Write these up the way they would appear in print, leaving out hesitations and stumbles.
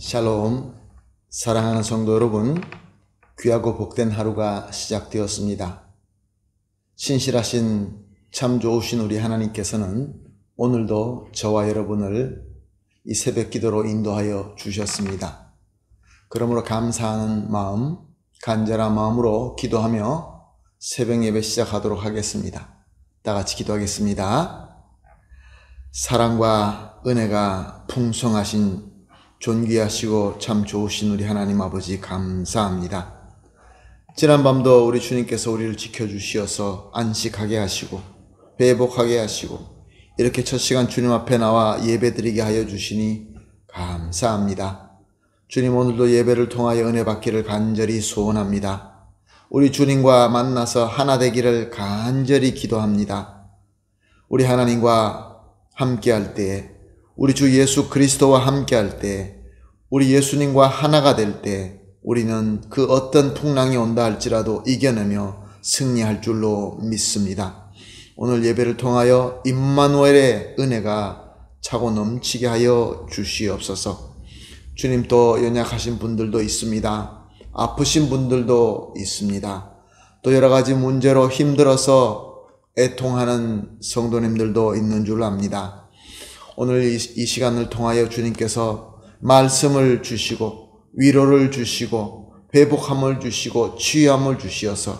샬롬, 사랑하는 성도 여러분, 귀하고 복된 하루가 시작되었습니다. 신실하신 참 좋으신 우리 하나님께서는 오늘도 저와 여러분을 이 새벽 기도로 인도하여 주셨습니다. 그러므로 감사하는 마음, 간절한 마음으로 기도하며 새벽 예배 시작하도록 하겠습니다. 다 같이 기도하겠습니다. 사랑과 은혜가 풍성하신 존귀하시고 참 좋으신 우리 하나님 아버지 감사합니다. 지난밤도 우리 주님께서 우리를 지켜주시어서 안식하게 하시고 회복하게 하시고 이렇게 첫 시간 주님 앞에 나와 예배드리게 하여 주시니 감사합니다. 주님, 오늘도 예배를 통하여 은혜 받기를 간절히 소원합니다. 우리 주님과 만나서 하나 되기를 간절히 기도합니다. 우리 하나님과 함께할 때, 우리 주 예수 그리스도와 함께할 때, 우리 예수님과 하나가 될 때 우리는 그 어떤 풍랑이 온다 할지라도 이겨내며 승리할 줄로 믿습니다. 오늘 예배를 통하여 임마누엘의 은혜가 차고 넘치게 하여 주시옵소서. 주님, 또 연약하신 분들도 있습니다. 아프신 분들도 있습니다. 또 여러 가지 문제로 힘들어서 애통하는 성도님들도 있는 줄 압니다. 오늘 이 시간을 통하여 주님께서 말씀을 주시고 위로를 주시고 회복함을 주시고 치유함을 주시어서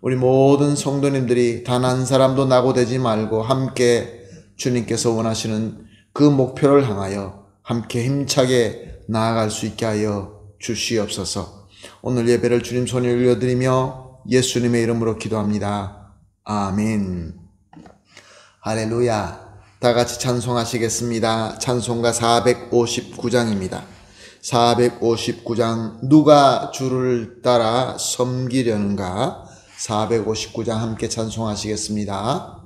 우리 모든 성도님들이 단 한 사람도 낙오되지 말고 함께 주님께서 원하시는 그 목표를 향하여 함께 힘차게 나아갈 수 있게 하여 주시옵소서. 오늘 예배를 주님 손에 올려드리며 예수님의 이름으로 기도합니다. 아멘. 할렐루야. 다 같이 찬송하시겠습니다. 찬송가 459장입니다. 459장 누가 주를 따라 섬기려는가? 459장 함께 찬송하시겠습니다.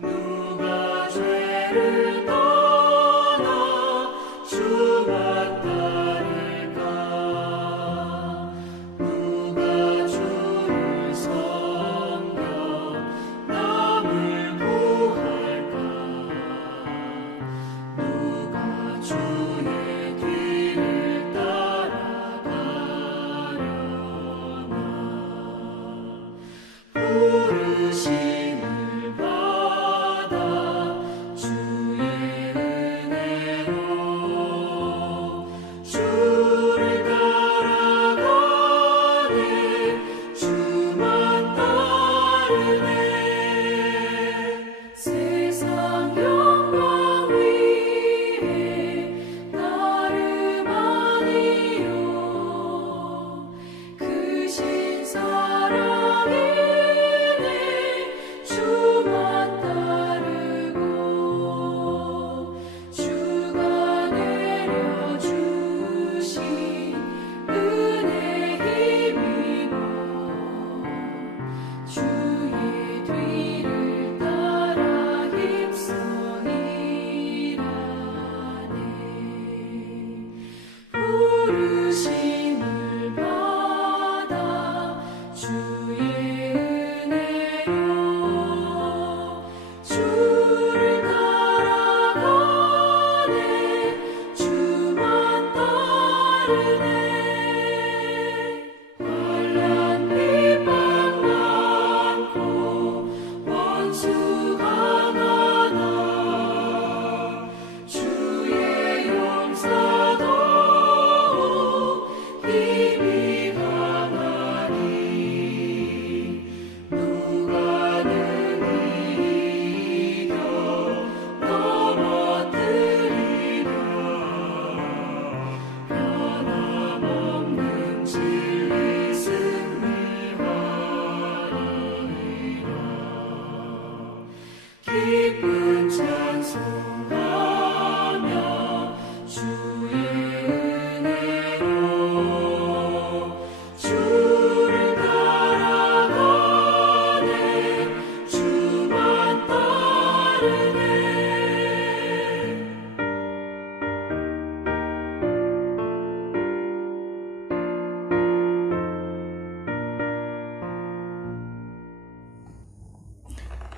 누가 죄를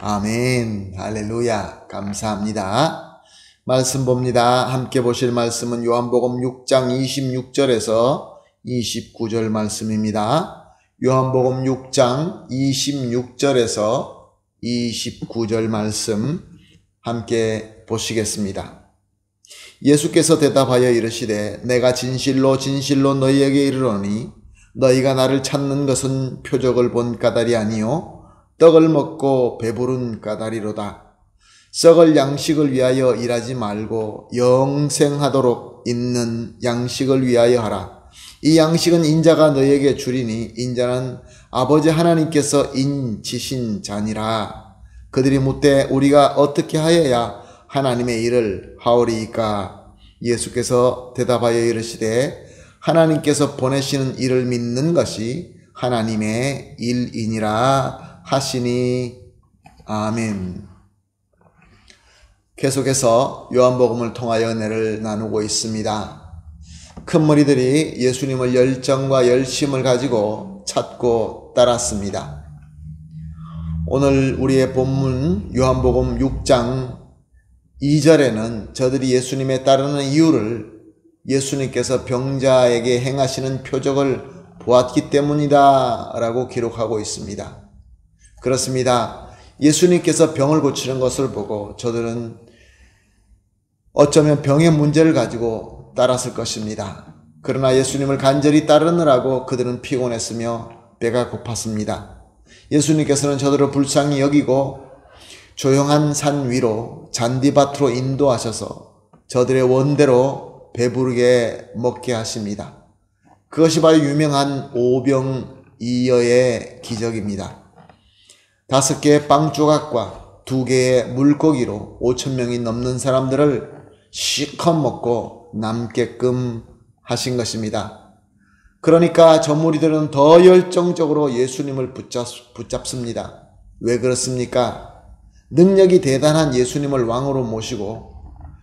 아멘. 할렐루야. 감사합니다. 말씀 봅니다. 함께 보실 말씀은 요한복음 6장 26절에서 29절 말씀입니다. 요한복음 6장 26절에서 29절 말씀 함께 보시겠습니다. 예수께서 대답하여 이르시되 내가 진실로 진실로 너희에게 이르노니 너희가 나를 찾는 것은 표적을 본 까닭이 아니요 떡을 먹고 배부른 까닭이로다. 썩을 양식을 위하여 일하지 말고 영생하도록 있는 양식을 위하여 하라. 이 양식은 인자가 너희에게 주리니 인자는 아버지 하나님께서 인치신 자니라. 그들이 묻되 우리가 어떻게 하여야 하나님의 일을 하오리이까? 예수께서 대답하여 이르시되 하나님께서 보내시는 일을 믿는 것이 하나님의 일이니라 하시니. 아멘. 계속해서 요한복음을 통하여 은혜를 나누고 있습니다. 큰 무리들이 예수님을 열정과 열심을 가지고 찾고 따랐습니다. 오늘 우리의 본문 요한복음 6장 2절에는 저들이 예수님에 따르는 이유를 예수님께서 병자에게 행하시는 표적을 보았기 때문이다 라고 기록하고 있습니다. 그렇습니다. 예수님께서 병을 고치는 것을 보고 저들은 어쩌면 병의 문제를 가지고 따랐을 것입니다. 그러나 예수님을 간절히 따르느라고 그들은 피곤했으며 배가 고팠습니다. 예수님께서는 저들을 불쌍히 여기고 조용한 산 위로 잔디밭으로 인도하셔서 저들의 원대로 배부르게 먹게 하십니다. 그것이 바로 유명한 오병이어의 기적입니다. 5개의 빵 조각과 2개의 물고기로 5,000명이 넘는 사람들을 실컷 먹고 남게끔 하신 것입니다. 그러니까 저 무리들은 더 열정적으로 예수님을 붙잡습니다. 왜 그렇습니까? 능력이 대단한 예수님을 왕으로 모시고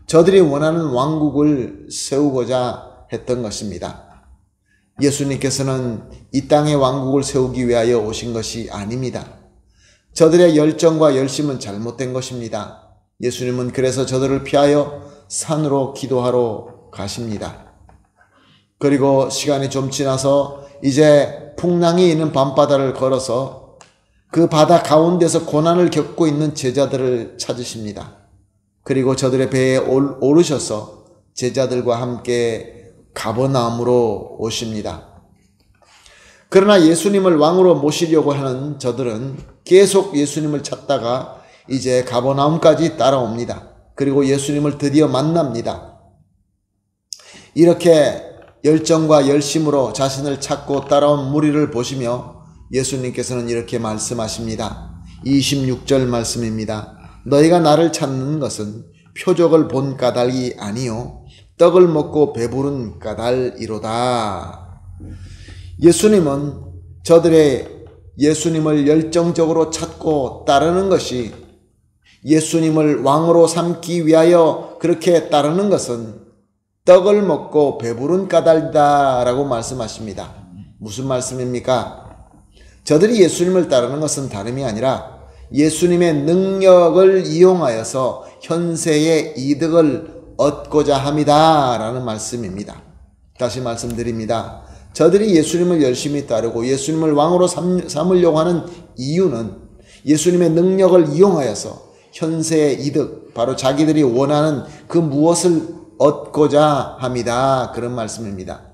저들이 원하는 왕국을 세우고자 했던 것입니다. 예수님께서는 이 땅의 왕국을 세우기 위하여 오신 것이 아닙니다. 저들의 열정과 열심은 잘못된 것입니다. 예수님은 그래서 저들을 피하여 산으로 기도하러 가십니다. 그리고 시간이 좀 지나서 이제 풍랑이 있는 밤바다를 걸어서 그 바다 가운데서 고난을 겪고 있는 제자들을 찾으십니다. 그리고 저들의 배에 오르셔서 제자들과 함께 가버나움으로 오십니다. 그러나 예수님을 왕으로 모시려고 하는 저들은 계속 예수님을 찾다가 이제 가버나움까지 따라옵니다. 그리고 예수님을 드디어 만납니다. 이렇게 열정과 열심으로 자신을 찾고 따라온 무리를 보시며 예수님께서는 이렇게 말씀하십니다. 26절 말씀입니다. 너희가 나를 찾는 것은 표적을 본 까닭이 아니요 떡을 먹고 배부른 까닭이로다. 예수님은 저들의 예수님을 열정적으로 찾고 따르는 것이 예수님을 왕으로 삼기 위하여 그렇게 따르는 것은 떡을 먹고 배부른 까닭이다 라고 말씀하십니다. 무슨 말씀입니까? 저들이 예수님을 따르는 것은 다름이 아니라 예수님의 능력을 이용하여서 현세의 이득을 얻고자 합니다 라는 말씀입니다. 다시 말씀드립니다. 저들이 예수님을 열심히 따르고 예수님을 왕으로 삼으려고 하는 이유는 예수님의 능력을 이용하여서 현세의 이득, 바로 자기들이 원하는 그 무엇을 얻고자 합니다. 그런 말씀입니다.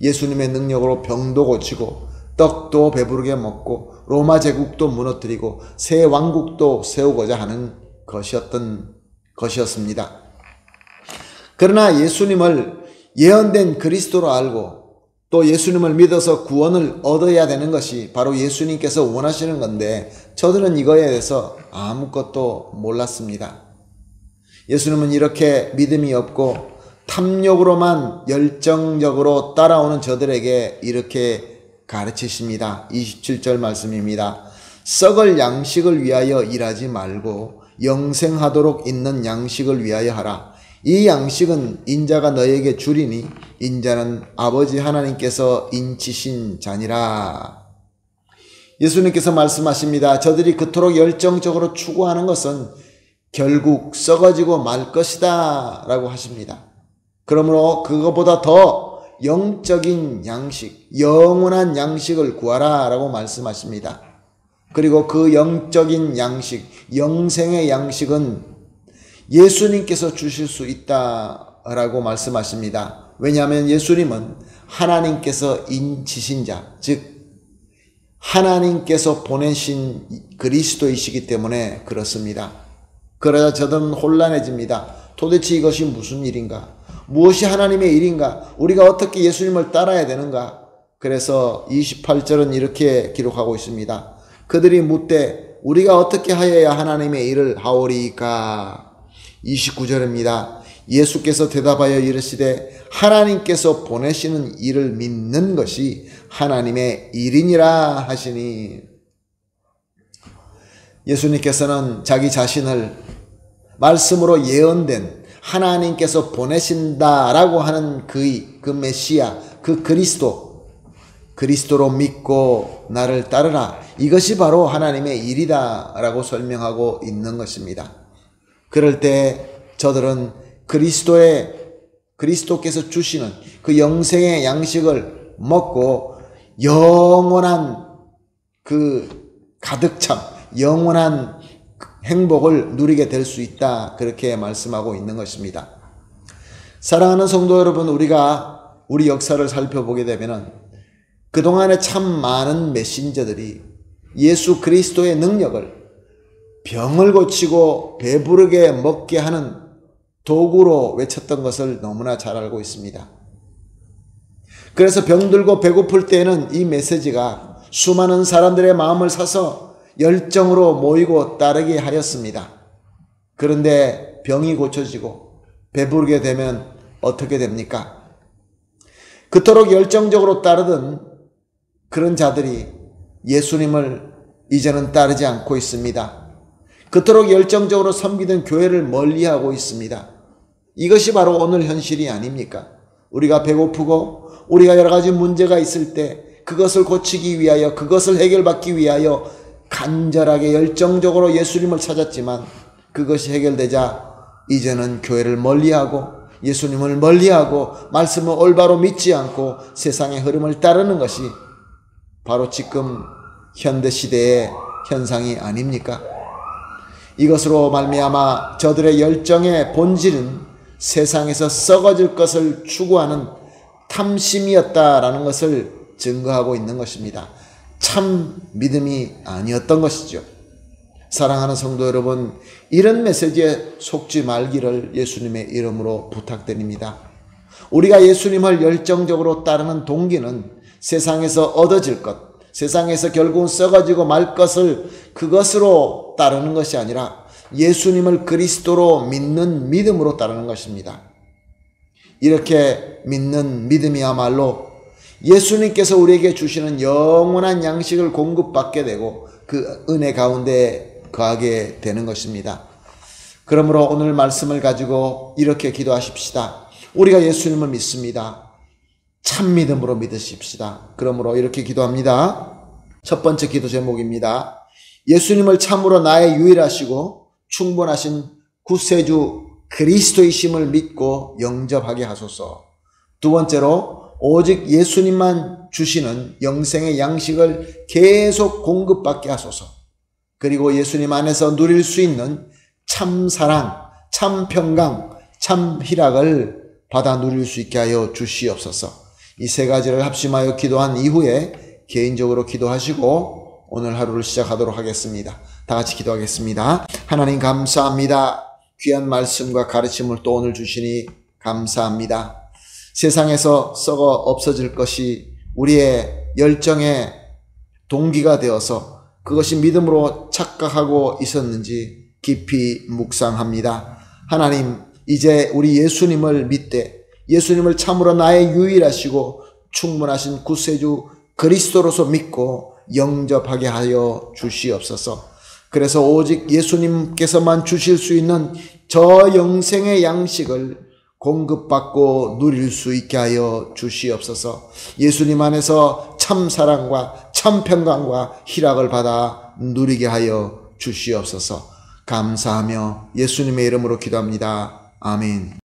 예수님의 능력으로 병도 고치고 떡도 배부르게 먹고 로마 제국도 무너뜨리고 새 왕국도 세우고자 하는 것이었습니다. 그러나 예수님을 예언된 그리스도로 알고 또 예수님을 믿어서 구원을 얻어야 되는 것이 바로 예수님께서 원하시는 건데 저들은 이거에 대해서 아무것도 몰랐습니다. 예수님은 이렇게 믿음이 없고 탐욕으로만 열정적으로 따라오는 저들에게 이렇게 가르치십니다. 27절 말씀입니다. 썩을 양식을 위하여 일하지 말고 영생하도록 있는 양식을 위하여 하라. 이 양식은 인자가 너에게 주리니 인자는 아버지 하나님께서 인치신 자니라. 예수님께서 말씀하십니다. 저들이 그토록 열정적으로 추구하는 것은 결국 썩어지고 말 것이다 라고 하십니다. 그러므로 그것보다 더 영적인 양식, 영원한 양식을 구하라 라고 말씀하십니다. 그리고 그 영적인 양식, 영생의 양식은 예수님께서 주실 수 있다라고 말씀하십니다. 왜냐하면 예수님은 하나님께서 인치신 자, 즉 하나님께서 보내신 그리스도이시기 때문에 그렇습니다. 그러자 저는 혼란해집니다. 도대체 이것이 무슨 일인가? 무엇이 하나님의 일인가? 우리가 어떻게 예수님을 따라야 되는가? 그래서 28절은 이렇게 기록하고 있습니다. 그들이 묻되 우리가 어떻게 하여야 하나님의 일을 하오리까? 29절입니다. 예수께서 대답하여 이르시되 하나님께서 보내시는 일을 믿는 것이 하나님의 일이니라 하시니, 예수님께서는 자기 자신을 말씀으로 예언된 하나님께서 보내신다라고 하는 그 메시아, 그 그리스도로 믿고 나를 따르라, 이것이 바로 하나님의 일이다 라고 설명하고 있는 것입니다. 그럴 때 저들은 그리스도께서 주시는 그 영생의 양식을 먹고 영원한 그 가득 참 영원한 행복을 누리게 될 수 있다, 그렇게 말씀하고 있는 것입니다. 사랑하는 성도 여러분, 우리가 우리 역사를 살펴보게 되면은 그동안에 참 많은 메신저들이 예수 그리스도의 능력을 병을 고치고 배부르게 먹게 하는 도구로 외쳤던 것을 너무나 잘 알고 있습니다. 그래서 병들고 배고플 때에는 이 메시지가 수많은 사람들의 마음을 사서 열정으로 모이고 따르게 하였습니다. 그런데 병이 고쳐지고 배부르게 되면 어떻게 됩니까? 그토록 열정적으로 따르던 그런 자들이 예수님을 이제는 따르지 않고 있습니다. 그토록 열정적으로 섬기던 교회를 멀리하고 있습니다. 이것이 바로 오늘 현실이 아닙니까? 우리가 배고프고 우리가 여러 가지 문제가 있을 때 그것을 고치기 위하여, 그것을 해결받기 위하여 간절하게 열정적으로 예수님을 찾았지만 그것이 해결되자 이제는 교회를 멀리하고 예수님을 멀리하고 말씀을 올바로 믿지 않고 세상의 흐름을 따르는 것이 바로 지금 현대시대의 현상이 아닙니까? 이것으로 말미암아 저들의 열정의 본질은 세상에서 썩어질 것을 추구하는 탐심이었다라는 것을 증거하고 있는 것입니다. 참 믿음이 아니었던 것이죠. 사랑하는 성도 여러분, 이런 메시지에 속지 말기를 예수님의 이름으로 부탁드립니다. 우리가 예수님을 열정적으로 따르는 동기는 세상에서 얻어질 것, 세상에서 결국은 썩어지고 말 것을 그것으로 따르는 것이 아니라 예수님을 그리스도로 믿는 믿음으로 따르는 것입니다. 이렇게 믿는 믿음이야말로 예수님께서 우리에게 주시는 영원한 양식을 공급받게 되고 그 은혜 가운데 거하게 되는 것입니다. 그러므로 오늘 말씀을 가지고 이렇게 기도하십시다. 우리가 예수님을 믿습니다. 참 믿음으로 믿으십시다. 그러므로 이렇게 기도합니다. 첫 번째 기도 제목입니다. 예수님을 참으로 나의 유일하시고 충분하신 구세주 그리스도이심을 믿고 영접하게 하소서. 두 번째로 오직 예수님만 주시는 영생의 양식을 계속 공급받게 하소서. 그리고 예수님 안에서 누릴 수 있는 참 사랑, 참 평강, 참 희락을 받아 누릴 수 있게 하여 주시옵소서. 이 세 가지를 합심하여 기도한 이후에 개인적으로 기도하시고 오늘 하루를 시작하도록 하겠습니다. 다 같이 기도하겠습니다. 하나님 감사합니다. 귀한 말씀과 가르침을 또 오늘 주시니 감사합니다. 세상에서 썩어 없어질 것이 우리의 열정의 동기가 되어서 그것이 믿음으로 착각하고 있었는지 깊이 묵상합니다. 하나님, 이제 우리 예수님을 믿되 예수님을 참으로 나의 유일하시고 충분하신 구세주 그리스도로서 믿고 영접하게 하여 주시옵소서. 그래서 오직 예수님께서만 주실 수 있는 저 영생의 양식을 공급받고 누릴 수 있게 하여 주시옵소서. 예수님 안에서 참 사랑과 참 평강과 희락을 받아 누리게 하여 주시옵소서. 감사하며 예수님의 이름으로 기도합니다. 아멘.